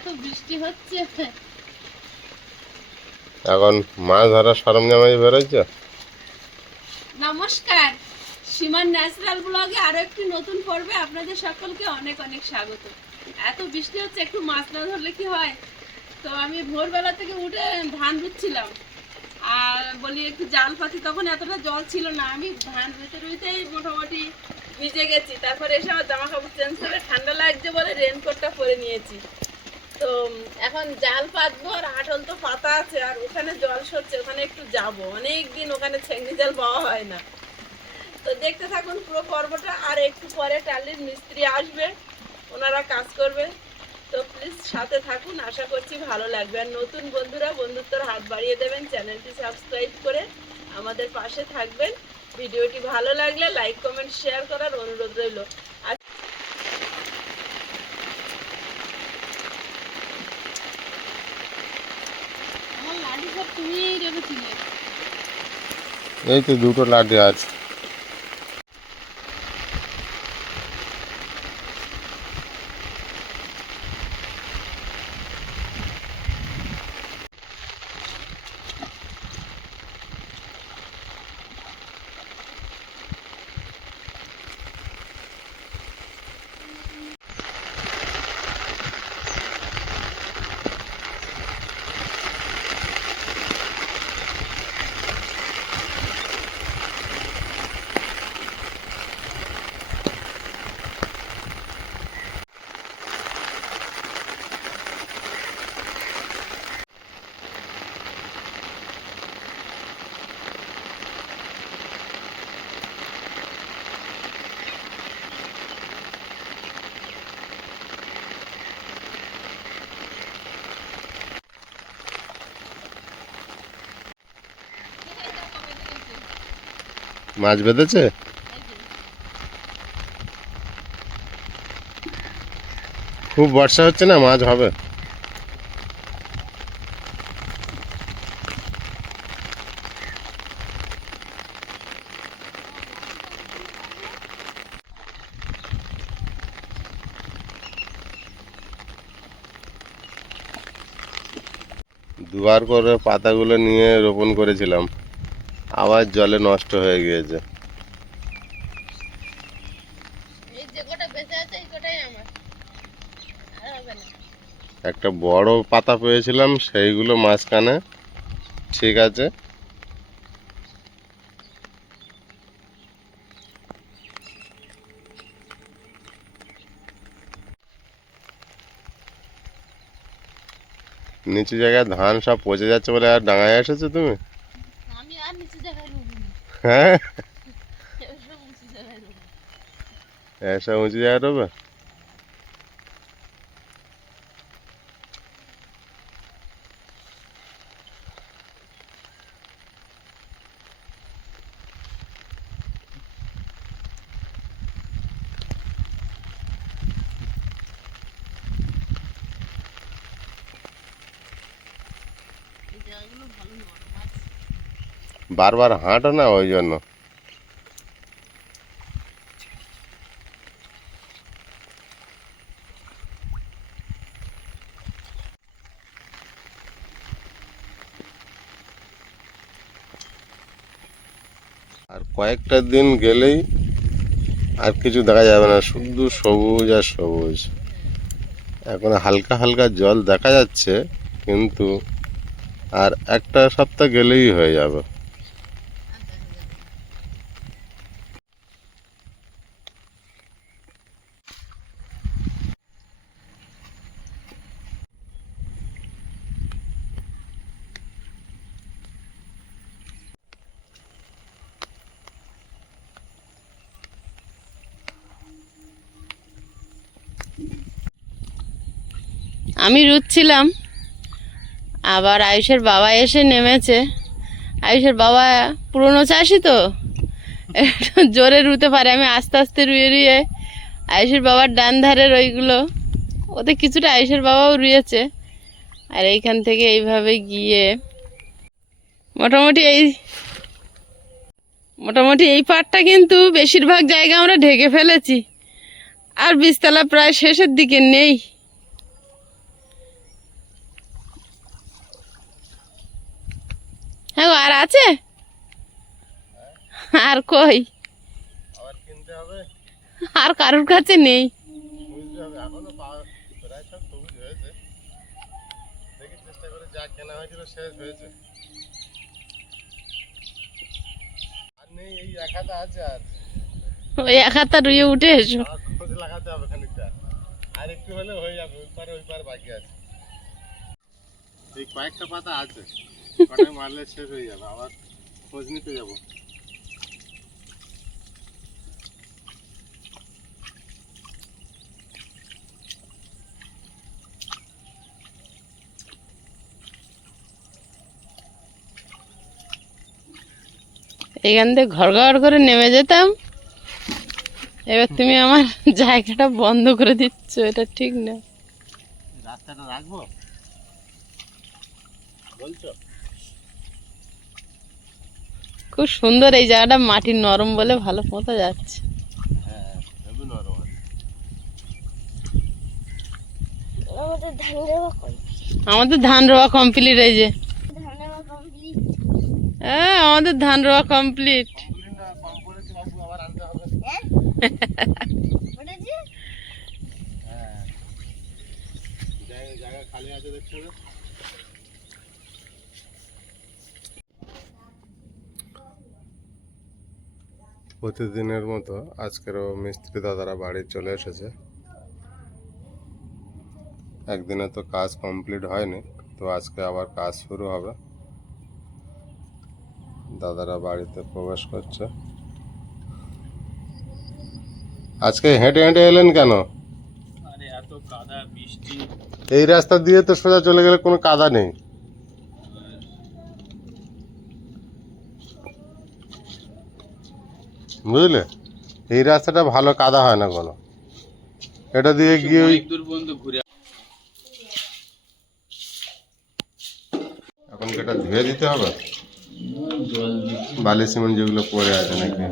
এত বৃষ্টি হচ্ছে। এখন মাছ ধরার সরঞ্জাম বেরোচ্ছে নমস্কার। সীমার ন্যাচারাল ব্লগে আরও একটি নতুন পর্বে আপনাদের সকলকে অনেক অনেক স্বাগত। এত বৃষ্টি হচ্ছে একটু মাছ না ধরলে কি হয়? তো আমি ভোরবেলা থেকে উঠে ধান রুচ্ছিলাম আর বলি একটু জাল পাতি তখন এতটা জল ছিল না। আমি ধান রুইতে রুইতেই মোটামুটি ভিজে গেছি। তারপরে এসে আমার জামা কাপড় চেঞ্জ করে ঠান্ডা লাগছে বলে রেনকোটটা পরে নিয়েছি। তো এখন জাল পাতবো আর আটল তো পাতা আছে আর ওখানে জল সরছে, ওখানে একটু যাব। অনেক দিন ওখানে ছেঙ্গি জাল পাওয়া হয় না। তো দেখতে থাকুন পুরো পর্বটা আর একটু পরে টালির মিস্ত্রি আসবে, ওনারা কাজ করবে। তো প্লিজ সাথে থাকুন, আশা করছি ভালো লাগবে। আর নতুন বন্ধুরা, বন্ধুত্বর হাত বাড়িয়ে দেবেন, চ্যানেলটি সাবস্ক্রাইব করে আমাদের পাশে থাকবেন। ভিডিওটি ভালো লাগলে লাইক, কমেন্ট শেয়ার করার অনুরোধ রইল। আর আমার লাঠি সব তুমিই রেখেছিলে এই তো দুটো লাঠি আছে। মাছ বেঁধেছে? খুব বর্ষা হচ্ছে না মাছ হবে। দুবার করে পাতাগুলো নিয়ে রোপণ করেছিলাম। আবার জলে নষ্ট হয়ে গিয়েছে। একটা বড় পাতা পেয়েছিলাম সেইগুলো মাঝখানে। ঠিক আছে। নিচু জায়গায় ধান সব পচে যাচ্ছে বলে আর ডাঙায় এসেছ তুমি আমি আর নিচু জায়গায় রুবি হ্যাঁ সব উঁচু জায়গায় রুবি এসব উঁচু জায়গায় রবে এই জায়গাগুলো ভালো নরম আছে বারবার হাঁটো না ওই জন্য। আর কয়েকটা দিন গেলেই আর কিছু দেখা যাবে না, শুধু সবুজ আর সবুজ। এখন হালকা হালকা জল দেখা যাচ্ছে, কিন্তু আর একটা সপ্তাহ গেলেই হয়ে যাবে। আমি রুচ্ছিলাম আবার আয়ুষের বাবা এসে নেমেছে। আয়ুষের বাবা পুরনো চাষি তো, জোরে রুতে পারে, আমি আস্তে আস্তে রুয়ে রুয়ে আয়ুষের বাবার ডান ধারের ওইগুলো, ওতে কিছুটা আয়ুষের বাবাও রুয়েছে। আর এইখান থেকে এইভাবে গিয়ে মোটামুটি এই মোটামুটি এই পাটটা কিন্তু বেশিরভাগ জায়গা আমরা ঢেকে ফেলেছি। আর বীজতলা প্রায় শেষের দিকে নেই। হ্যাঁ আর আছে? আর কই? আবার কিনতে হবে? আর কারোর কাছে নেই। বুঝতে হবে এখনও সব সবুজ হয়েছে। দেখি চেষ্টা করে যা কেনা হয়েছিল শেষ হয়েছে। আর নেই এই এক হাতে আছে আর। ওই এক রুইয়ে উঠে এসো। লাগাতে হবে খানিকটা। আর একটু হলে হয়ে যাবে ওই পারে ওই পারে বাকি আছে। এই কয়েকটা পাতা আছে। মারলে শেষ হয়ে যাবে আবার খোঁজ নিতে যাব। এখান থেকে ঘর ঘর করে নেমে যেতাম। এবার তুমি আমার জায়গাটা বন্ধ করে দিচ্ছ এটা ঠিক না। রাস্তাটা রাখব? বলছো? খুব সুন্দর এই জায়গাটা মাটির নরম বলে ভালো পোঁতা যাচ্ছে। আমাদের ধান রোয়া কমপ্লিট এই যে। হ্যাঁ আমাদের ধান রোয়া কমপ্লিট কমপ্লিট না কম করেছি বাবু আবার আনতে হবে হ্যাঁ ওঠেছে হ্যাঁ জায়গা জায়গা খালি আছে দেখছ না? প্রতিদিনের মতো আজকেরও মিস্ত্রি দাদারা বাড়ি চলে এসেছে। একদিনে তো কাজ কমপ্লিট হয়নি তো আজকে আবার কাজ শুরু হবে। দাদারা বাড়িতে প্রবেশ করছে। আজকে হেঁটে হেঁটে এলেন কেন? আরে এত বৃষ্টি এই রাস্তা দিয়ে তো সোজা চলে গেলে কোনো কাদা নেই। বুঝলে? এই রাস্তাটা ভালো কাদা হয় না কোনো। এটা দিয়ে গিয়ে ওই এখন এটা ধুয়ে দিতে হবে? বালি সিমেন্ট যেগুলো পরে আছে নাকি?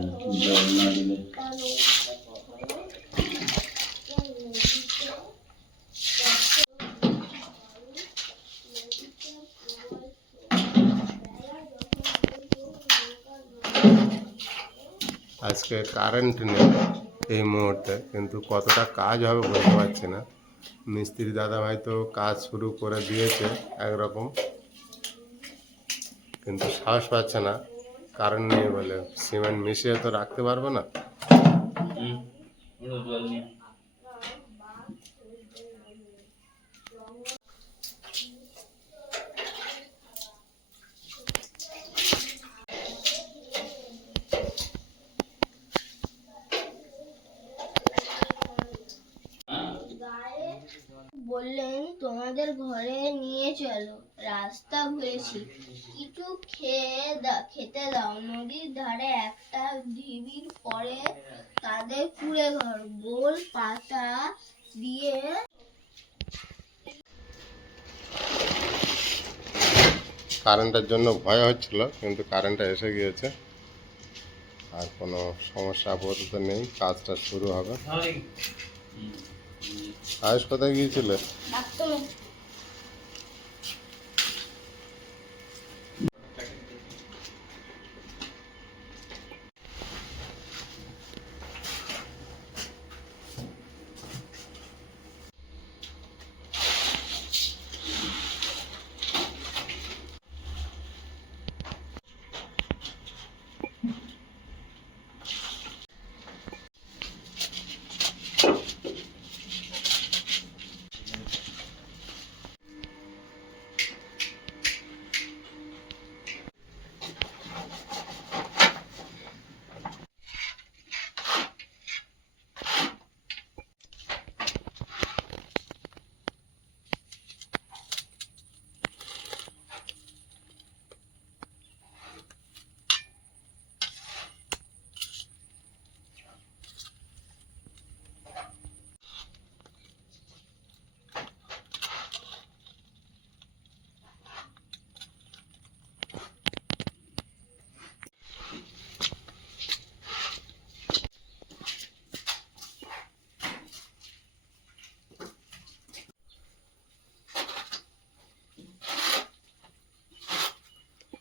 আজকে কারেন্ট নেই এই মুহূর্তে, কিন্তু কতটা কাজ হবে বলতে পারছি না। মিস্ত্রি দাদা ভাই তো কাজ শুরু করে দিয়েছে একরকম, কিন্তু সাহস পাচ্ছে না কারেন্ট নেই বলে। সিমেন্ট মিশিয়ে তো রাখতে পারব না হুম ওটা জল নিয়ে বললেন, তোমাদের ঘরে নিয়ে চলো। রাস্তা ঘুরেছি কিছু খেয়ে খেতে দাও। নদীর ধারে একটা ঢিবির পরে তাদের কুড়ে ঘর। গোল পাতা দিয়ে কারেন্টের জন্য ভয় হচ্ছিল, কিন্তু কারেন্টটা এসে গিয়েছে। আর কোনো সমস্যা আপাতত নেই, কাজটা শুরু হবে। আয়ুষ কোথায় গিয়েছিলে?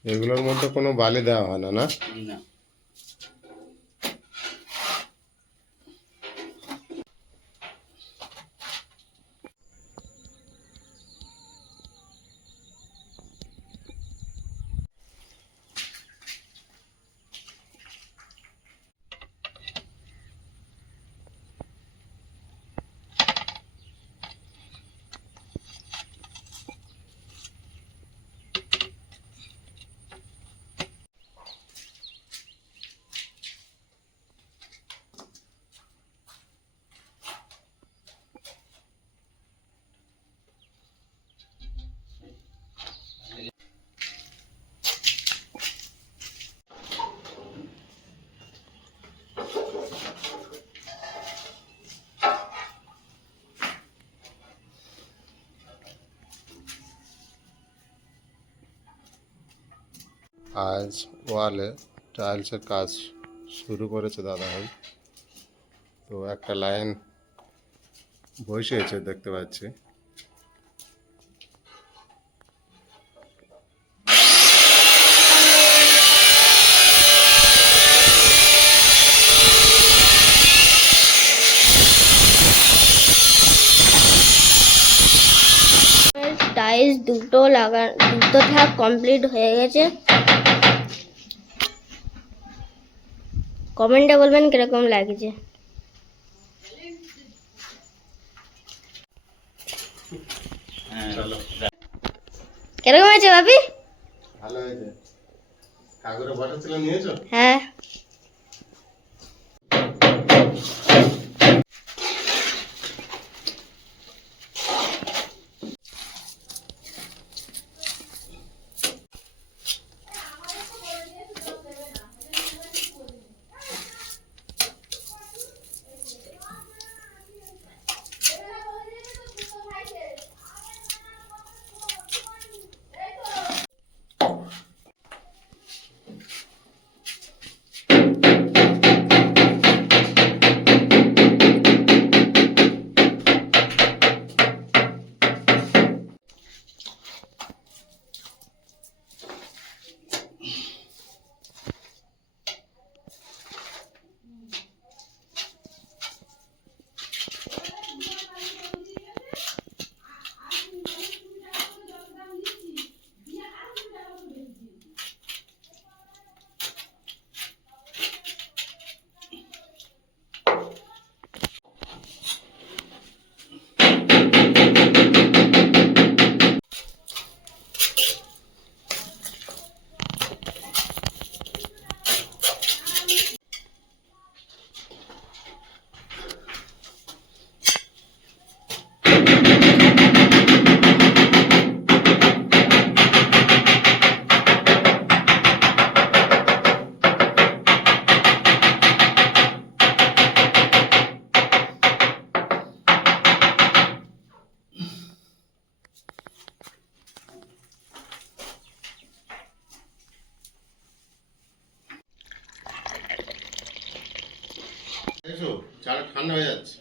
এগুলোর মধ্যে কোনো বালি দেওয়া হয় না না? আজ ওয়ালে টাইলসের কাজ শুরু করেছে দাদা ভাই তো একটা লাইন বসিয়েছে দেখতে পাচ্ছি। টাইলস দুটো লাগা, দুটো থাক কমপ্লিট হয়ে গেছে। কমেন্টে বলবেন কীরকম লাগছে। কীরকম হয়েছে ভাবি? ভালো হয়েছে। কাগরে ছিল নিয়েছো? হ্যাঁ। চাটা ঠান্ডা হয়ে যাচ্ছে।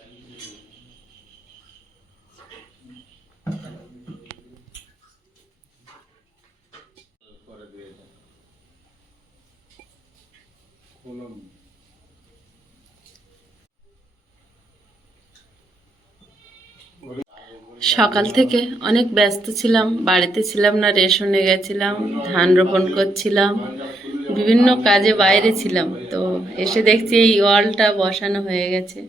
সকাল থেকে অনেক ব্যস্ত ছিলাম বাড়িতে ছিলাম না রেশনে গেছিলাম ধান রোপণ করছিলাম। বিভিন্ন কাজে বাইরে ছিলাম তো এসে দেখছি এই ওয়ালটা বসানো হয়ে গেছে।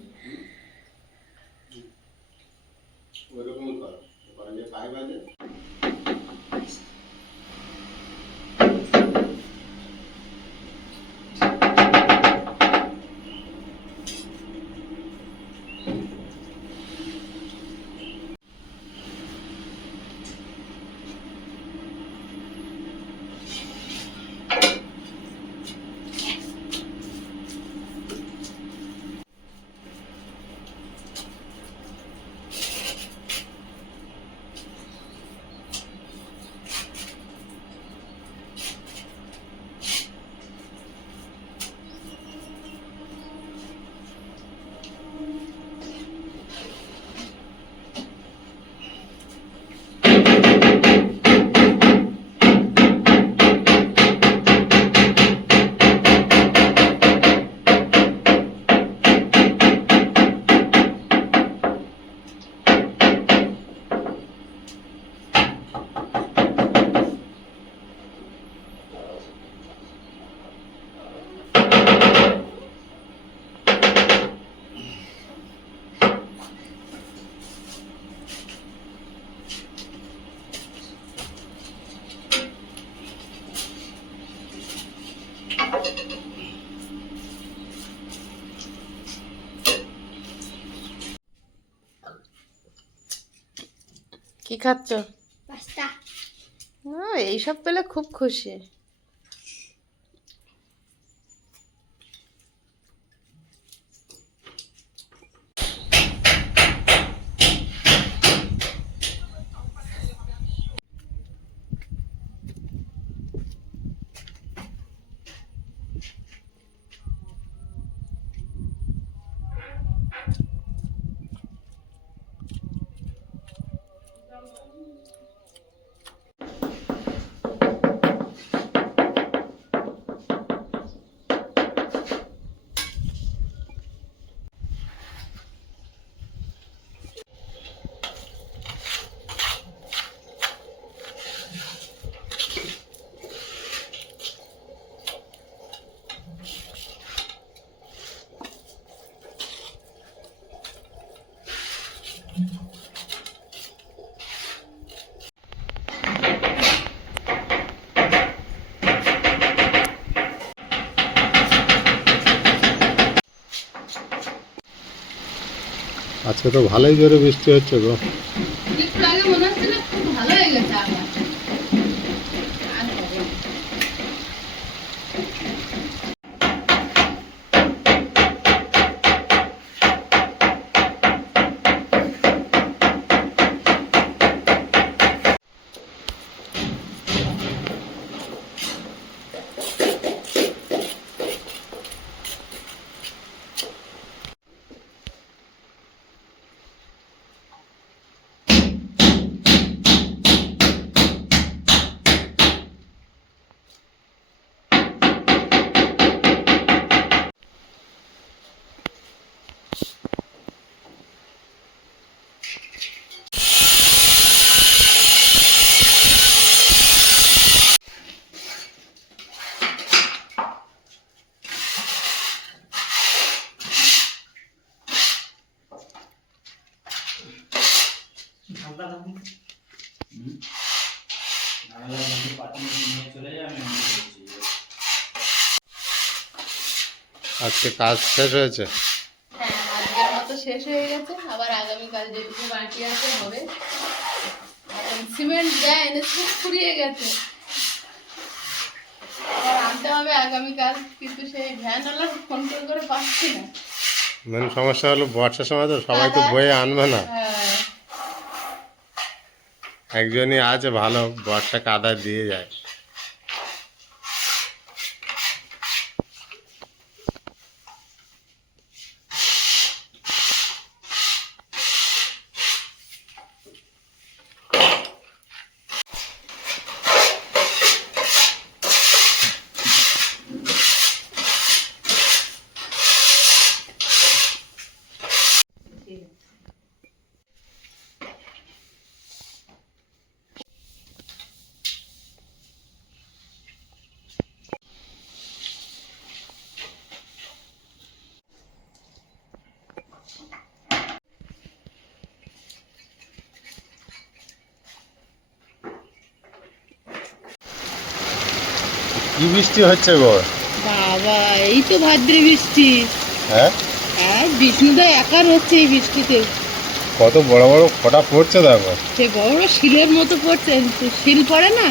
কি খাচ্ছ? পাস্তা। এইসব পেলে খুব খুশি। আজকে তো ভালোই জোরে বৃষ্টি হচ্ছে গো। ভালো হয়ে গেছে আজকে কাজ শেষ হয়েছে? হ্যাঁ আজকের মতো শেষ হয়ে গেছে। আবার আগামীকাল যেটুকু বাকি আছে হবে। সিমেন্ট দেয় এনেছে ফুরিয়ে গেছে। আনতে হবে আগামীকাল কিন্তু সেই ভ্যানওয়ালা ফোন করে করে পাচ্ছি না। মেন সমস্যা হলো বর্ষার সময় তো সবাই তো বয়ে আনবে না। হ্যাঁ। একজনই আছে ভালো বর্ষা কাদা দিয়ে যায়। কি বৃষ্টি হচ্ছে গো? বাবা এই তো ভাদ্রে বৃষ্টি। হ্যাঁ? হ্যাঁ বিষ্ণুদা একার হচ্ছে এই বৃষ্টিতে। কত বড় বড় ফোঁটা পড়ছে দেখো। সে বড় শিলের মতো পড়ছে শিল পড়ে না?